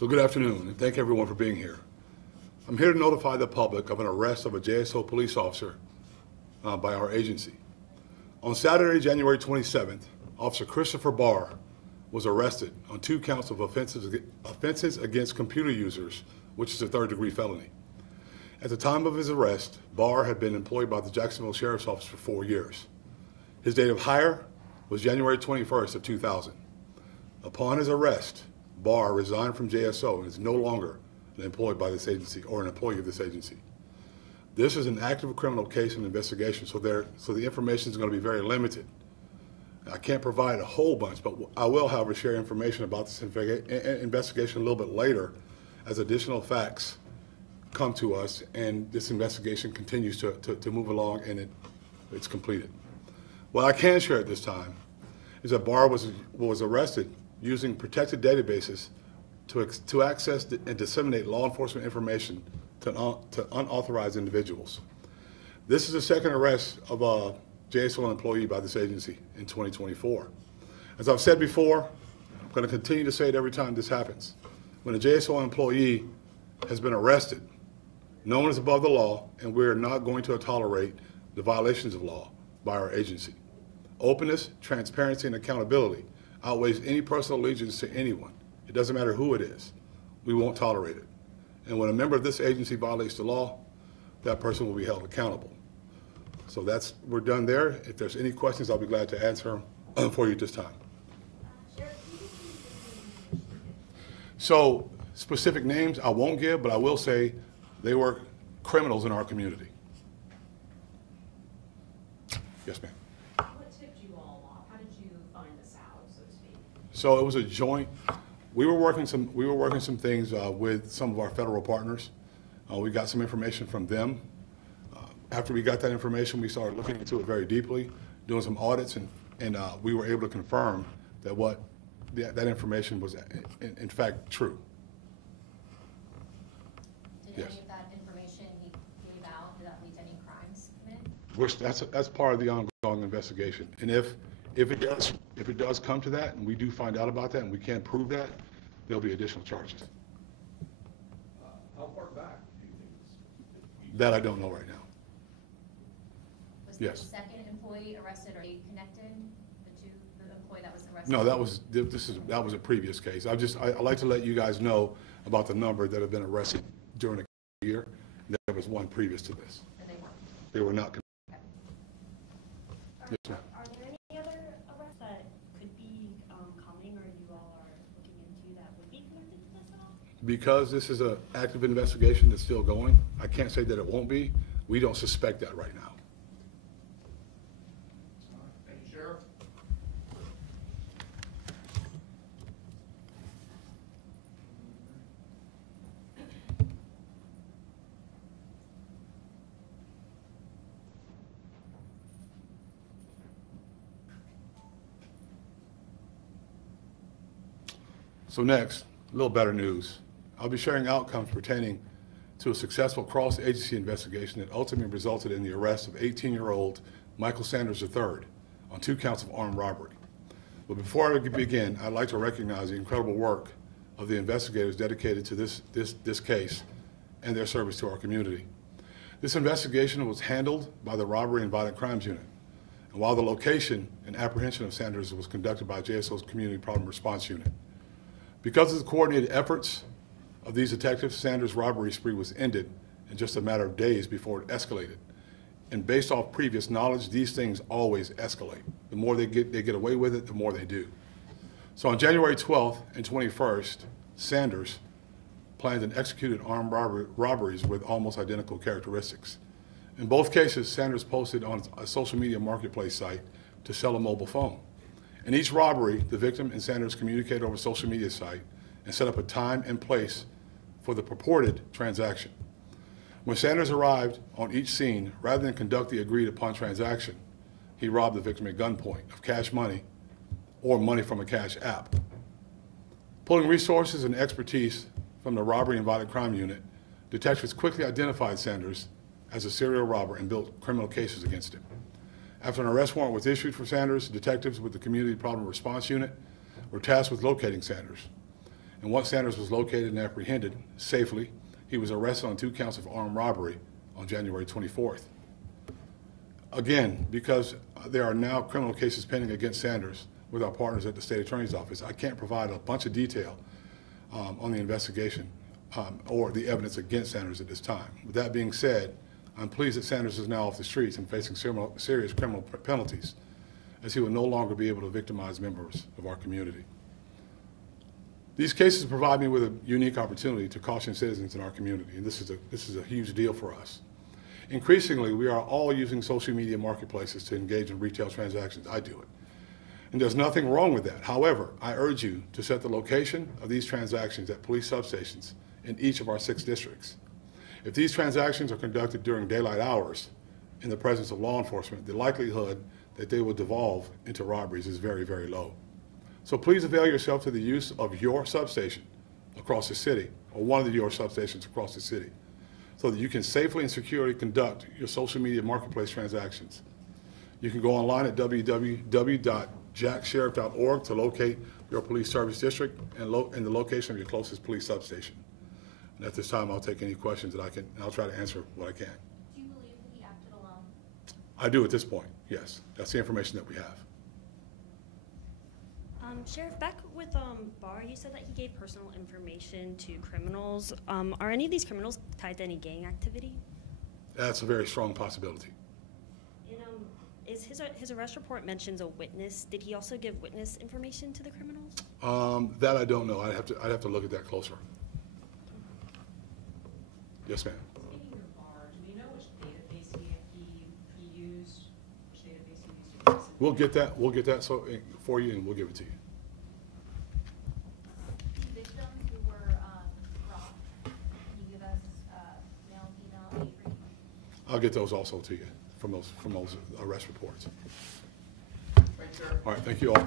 So good afternoon, and thank everyone for being here. I'm here to notify the public of an arrest of a JSO police officer by our agency. On Saturday, January 27th, Officer Christopher Barr was arrested on 2 counts of offenses against computer users, which is a third-degree felony. At the time of his arrest, Barr had been employed by the Jacksonville Sheriff's Office for 4 years. His date of hire was January 21st of 2000. Upon his arrest, Barr resigned from JSO and is no longer employed by this agency or an employee of this agency. This is an active criminal case and investigation, so the information is going to be very limited. I can't provide a whole bunch, but I will, however, share information about this investigation a little bit later as additional facts come to us and this investigation continues to move along and it's completed. What I can share at this time is that Barr was arrested using protected databases to access and disseminate law enforcement information to unauthorized individuals. This is the second arrest of a JSO employee by this agency in 2024. As I've said before, I'm going to continue to say it every time this happens. When a JSO employee has been arrested, no one is above the law, and we're not going to tolerate the violations of law by our agency. Openness, transparency, and accountability outweighs any personal allegiance to anyone. It doesn't matter who it is. We won't tolerate it. And when a member of this agency violates the law, that person will be held accountable. So we're done there. If there's any questions, I'll be glad to answer them for you at this time. So specific names I won't give, but I will say they were criminals in our community. Yes, ma'am. So it was a joint. We were working some things with some of our federal partners. We got some information from them. After we got that information, we started looking into it very deeply, doing some audits, and we were able to confirm that that information was in fact true. Did any of that information he gave out, did that lead to any crimes committed? That's part of the ongoing investigation. And if it does come to that, and we do find out about that, and we can't prove that, there'll be additional charges. How far back do you think that I don't know right now. Was Yes. the second employee arrested, or are they connected? The employee that was arrested? No, that was a previous case. I like to let you guys know about the number that have been arrested during the year. There was one previous to this. And they weren't? They were not. Okay. Yes, ma'am. Are there any other arrests that could be coming, or you all are looking into that would be connected to this at all? Because this is an active investigation that's still going, I can't say that it won't be. We don't suspect that right now. Thank you, Sheriff. So next, a little better news. I'll be sharing outcomes pertaining to a successful cross-agency investigation that ultimately resulted in the arrest of 18-year-old Michael Sanders III on 2 counts of armed robbery. But before I begin, I'd like to recognize the incredible work of the investigators dedicated to this case and their service to our community. This investigation was handled by the Robbery and Violent Crimes Unit. And while the location and apprehension of Sanders was conducted by JSO's Community Problem Response Unit. Because of the coordinated efforts of these detectives, Sanders' robbery spree was ended in just a matter of days before it escalated. And based off previous knowledge, these things always escalate. The more they get away with it, the more they do. So on January 12th and 21st, Sanders planned and executed armed robberies with almost identical characteristics. In both cases, Sanders posted on a social media marketplace site to sell a mobile phone. In each robbery, the victim and Sanders communicated over a social media site and set up a time and place for the purported transaction. When Sanders arrived on each scene, rather than conduct the agreed upon transaction, he robbed the victim at gunpoint of cash money or money from a cash app. Pulling resources and expertise from the Robbery and Violent Crime Unit, detectives quickly identified Sanders as a serial robber and built criminal cases against him. After an arrest warrant was issued for Sanders, detectives with the Community Problem Response Unit were tasked with locating Sanders. And once Sanders was located and apprehended safely, he was arrested on 2 counts of armed robbery on January 24th. Again, because there are now criminal cases pending against Sanders with our partners at the State Attorney's Office, I can't provide a bunch of detail on the investigation or the evidence against Sanders at this time. With that being said, I'm pleased that Sanders is now off the streets and facing serious criminal penalties, as he will no longer be able to victimize members of our community. These cases provide me with a unique opportunity to caution citizens in our community, and this is a huge deal for us. Increasingly, we are all using social media marketplaces to engage in retail transactions. I do it. And there's nothing wrong with that. However, I urge you to set the location of these transactions at police substations in each of our 6 districts. If these transactions are conducted during daylight hours in the presence of law enforcement, the likelihood that they will devolve into robberies is very, very low. So please avail yourself to the use of your substation across the city, or one of your substations across the city, so that you can safely and securely conduct your social media marketplace transactions. You can go online at www.jacksheriff.org to locate your police service district and the location of your closest police substation. And at this time, I'll take any questions that I can, and I'll try to answer what I can. Do you believe that he acted alone? I do at this point, yes. That's the information that we have. Sheriff, back with Barr, you said that he gave personal information to criminals. Are any of these criminals tied to any gang activity? That's a very strong possibility. And is his arrest report mentions a witness? Did he also give witness information to the criminals? That I don't know. I'd have to look at that closer. Yes, ma'am. Speaking of Barr, do we know which database he used? Which database he used to process? We'll get that for you, and we'll give it to you. Victims who were robbed, can you give us male, female, age range? I'll get those also to you from those arrest reports. Thanks, sir. All right, thank you all.